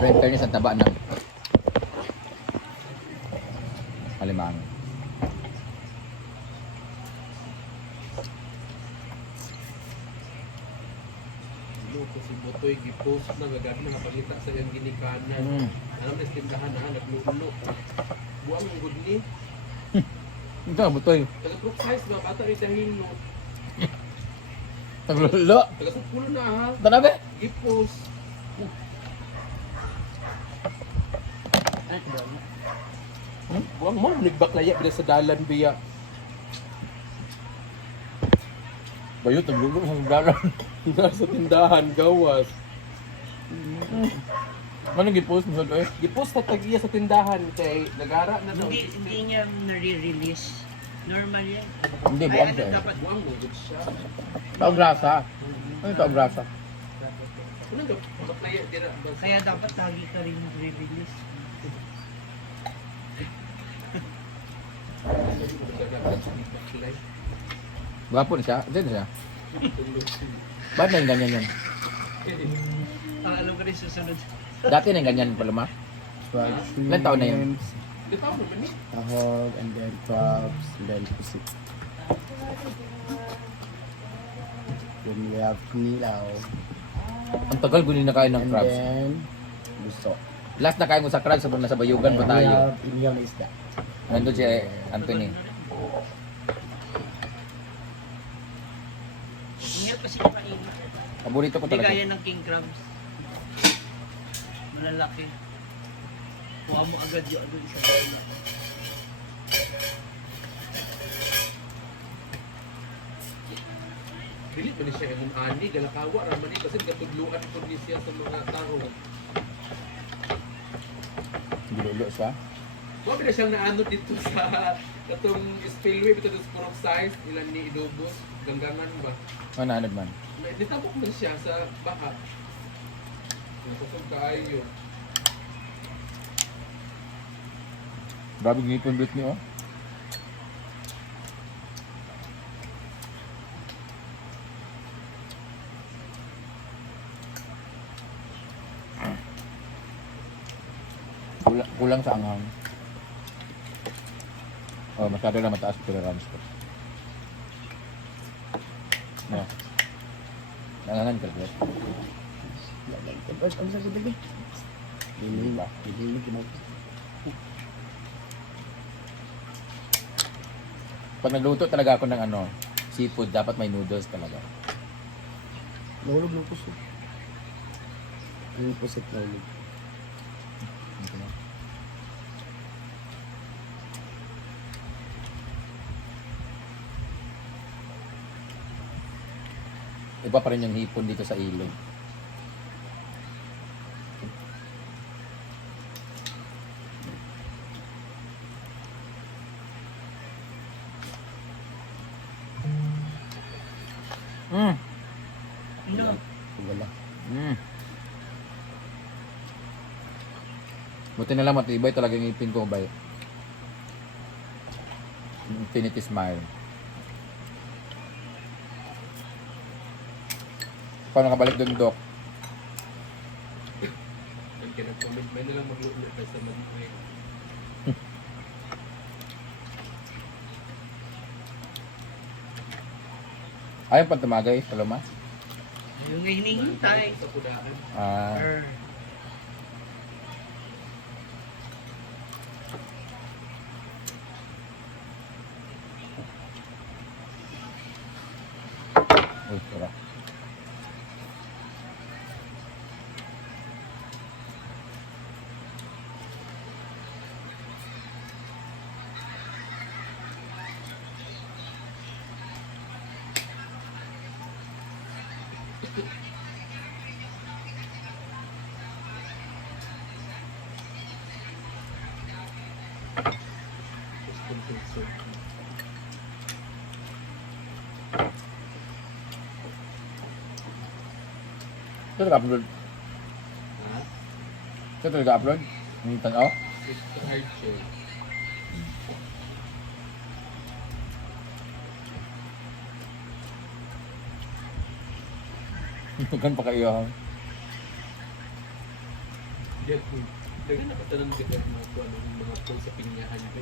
Pero in fairness, ang taba ng alimango. Loko si Botoy, gipost na gagad na napakita sa iyang ginikanan. Alam na istindahan na, naglulo. Buwang ang good ni. Ito nga, butoy. Taga-group size ba? Bata rin sa hilo. Naglulo. Taga-supulo na ha. Tanabe? Gipost. Buwang mo, nagbaklaya bila sa dalan biya. Bayot, naglulo sa dalan. Nasa tindahan, gawas. Anong gipost mo sa ito eh? Gipost na tagiya sa tindahan kay nagara na daw. Hindi niya nare-release. Normal yan. Hindi, Ay, buwang ano siya eh. dapat? Buwang mo, good siya. Taong grasa. Ano taong grasa? Ano daw? Baklaya, dira. Kaya dapat lagi ka rin nare-release. Gwapo na siya. Diyan na siya. Ba't na yung ganyan yan? Ang alam ko rin susunod. Dati na yung ganyan pala ma? Ilan taon na yun? Di ba mo ba ni? Tahog, and then crabs, and then pusit. Then we have kinilaw, Ang tagal ko na kain ng and crabs. then gusto. Last na kain ko sa crabs, nasa bayugan pa We tayo. have inihaw na isda. Nandun si Anthony. Ingat kasi yung kainin. Paborito ko Hindi talaga. gaya ng king crabs. Malalaki. Kuha mo agad yung ano isa doon. Dili ba ni siya yung ani, galakawa, raman ni kasi katudluan ko ni siya sa mga tao. Gilulo siya. Huwag na siyang naano dito sa katong spillway, ito sa purok size, ilan ni Idobos, ganggangan ba? Ano na man? Nitabok mo siya sa baka. Nasasog kaayo. Grabe ngipon bit niyo. Oh. Kulang sa anghang. Oh, masyado na mataas ang tolerance ko. No. Nangangan ka, bro. Tapos, ang sagot lagi. Hindi ba? Hindi mo. Pag nagluto talaga ako ng ano, seafood, dapat may noodles talaga. Nahulog ng puso. Yung pusit nahulog. Okay. Iba pa rin yung hipon dito sa ilog. Mm. Ano? Wala. Mm. Buti na lang matibay talaga yung ipin ko, bay. Infinity smile. Paano nakabalik doon, Dok? Ang kinag-comment, may nilang maglulo pa sa mag-uwi. Ayaw pa tumagay, Paloma? Yung hinihintay. Sa kudaan. Ah, Or, uy, tira. Ito nag-upload. Ha? Ito nag-upload. Yung tanaw. Sister Archer. Tugan pa kayo. Hindi Yan. Dagan nakatanan ka dyan mga pool sa pinyahan ko.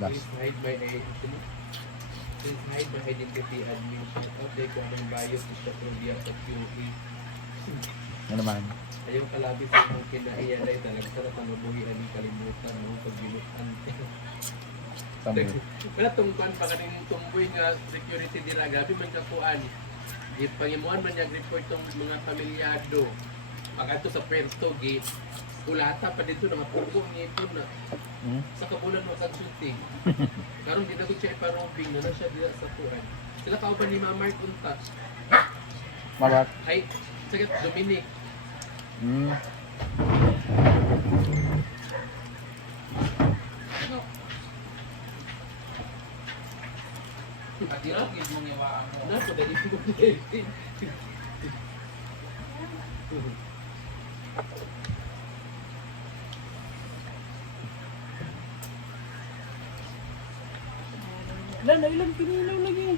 Das. Please hide my Please hide my identity admin. Okay, kung anong bios is siya trivia sa QE. Ano naman? Ayaw kalabi sa mga kinaiyanay talaga sa panubuhi ang kalimutan ng pagbinutan. Sambo. Wala tungkuan pa kaning tumboy nga security dira gabi man kakuan. Di pangimuan man yung report tong mga pamilyado. Pagkanto sa Puerto Gate, ulata pa dito na mapugong ngipon na sa kabulan mo kag-shooting. Karon di na ko siya iparobing na siya dira sa kuan. Sila kauban ni Mama Mark Unta. Marat. Ay, sagat Dominic. Patirog, mong iwaan mo. Nako dali ko. Wala na ilang pinilaw lagi.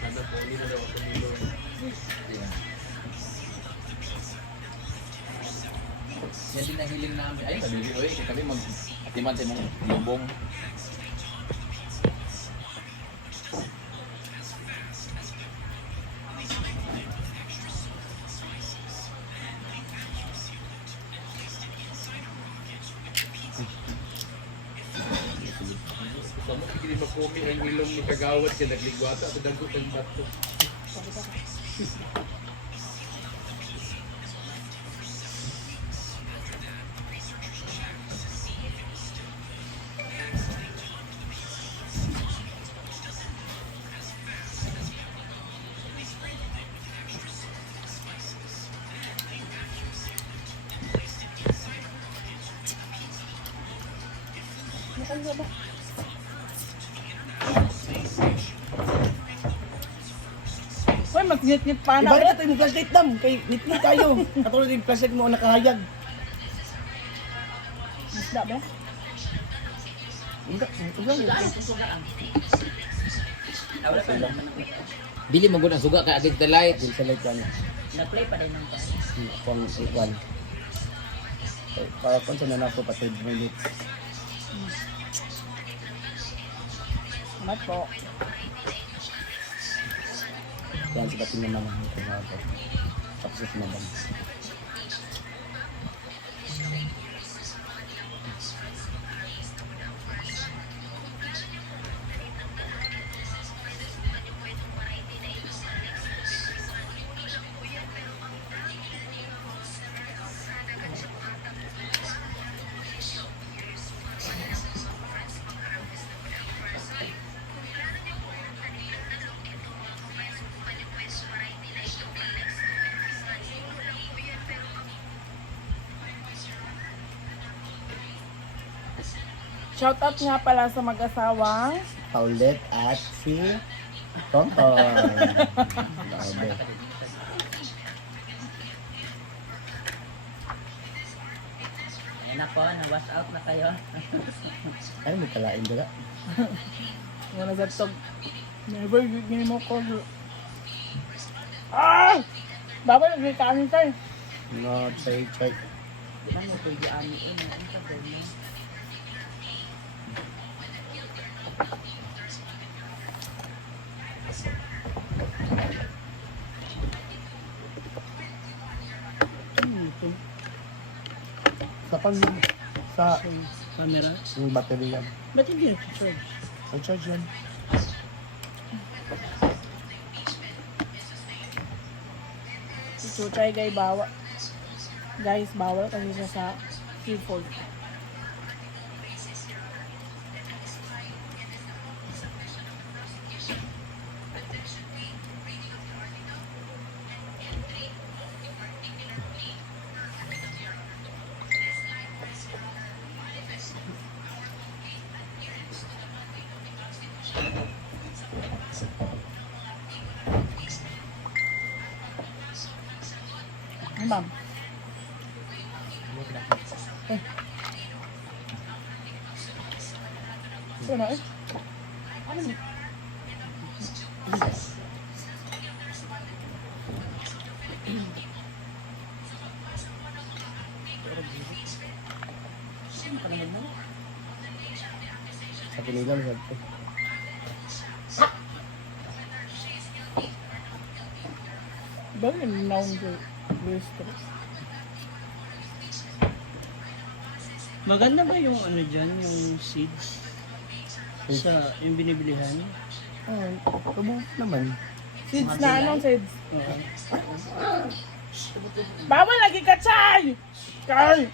Sana po ni na daw ako dilo. Yan din ang hiling namin. Ay, Sabi ko, eh, kami mag-atiman sa mong lubong. Sama pigili makumi ang ilong ni Kagawad kaya nagligwata sa dagot ang bato. Nakanya ba? Uy, mag-ngit-ngit pa na. Ibalik natin yung flashlight dam. Kay nitlit tayo. Katulad yung flashlight mo ang nakahayag. Isda ba? Hindi. Dili mo gud ang suga kay agad the light. Din sa light ano. na-play pa din ng pa. Pang ikan. Para kung sa nanako pa 10 minutes. Salamat po. Yan sa bating naman ang kumabot. Tapos naman. Shoutout nga pala sa mag-asawang Paulet at si Tonton. Grabe. Ay nako, na-wash out na kayo. Ano may kalain dala? wala sa tog. Never gini mo ko. Ah! Baba, may kanin tayo. No, chay. Di ba mo pwede amiin na ang sabi mo? Sa sa Camera? yung battery yan. Ba't hindi nag-charge? Ang charge yan. So, try guys, bawal. Guys, bawal kasi siya sa seafood. Ito na eh. Ano ni? Sa pinilang sa Bakit yung noun ko? Gusto. Maganda ba yung ano dyan, yung seeds? Sa yung binibilihan? Kabuti naman. Seeds na anong seeds? Oo. Bawal lagi ka, Chay! Chay!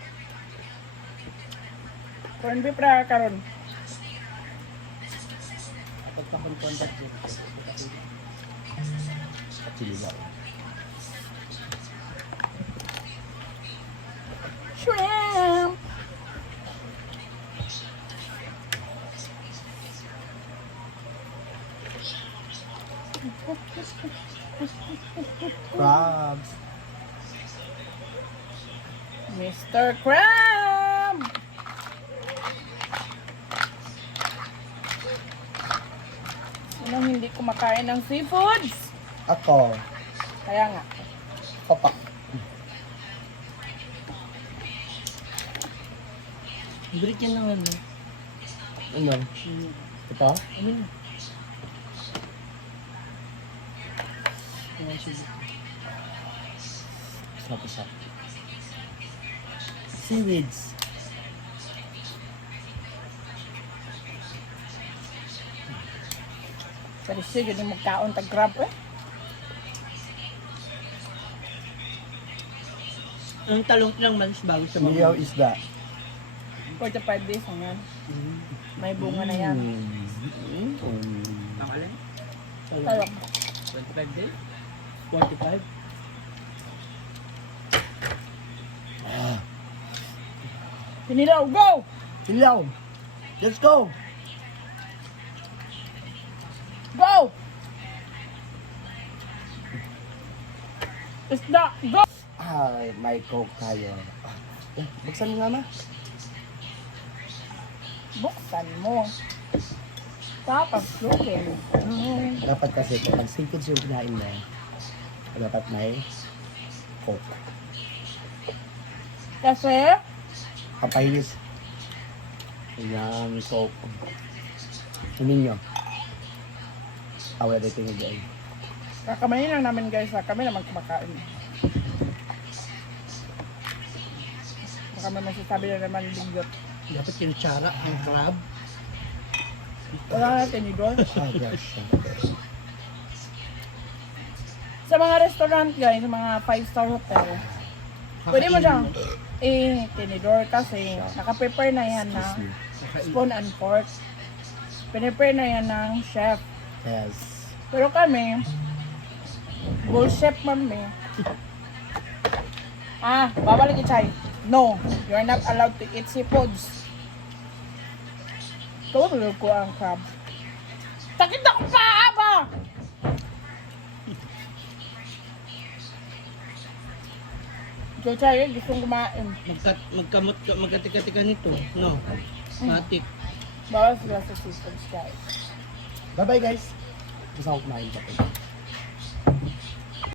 Corn beef ra karon. Pagka-contact dyan. Siligaw. Shrimp! Crabs. Mr. Crab! Sinong hindi kumakain ng seafoods? Ako. Kaya nga. Papa. Break yan ng ano. Ano? Ito? Ano yun? Sige. Sarap. Seaweeds. Pero siya yun yung magkaon tag crab eh. Ang talong lang malis bago sa Siligaw mga. isda. 45 days ang yan. May bunga na yan. Pangalan? Talok. 25 din? 45? Pinilaw, go! Siligaw. Let's go. Go! Isda, go! Ay, may coke tayo. Buksan mo nga ma. Buksan mo. Tapos lukin. Dapat kasi kapag seafoods yung kinain mo, dapat may coke. Kasi, Kapahilis. Ayan, coke. Hindi nyo. Wala dito yung dyan. kakamayin lang namin guys ha. Kami naman kumakain. Baka may masasabi na naman bigot. Dapat kinutsara ang crab. Wala natin ni Dol. Ah, gosh. Sa mga restaurant guys, sa mga 5-star hotel, pwede mo siyang tinidor kasi naka-prepare na yan na spoon and fork. Prepare na yan ng chef. Yes. Pero kami, bull chef mami. Bawal lagi chay. No, you're not allowed to eat seafoods. Tulog ko ang crab. Sakit ako pa ba? So chay, gustong kumain. Magkatika-tika nito. No. Matik. Bawal sila sa seafoods guys. Bye-bye guys. Gusto ko kumain pa.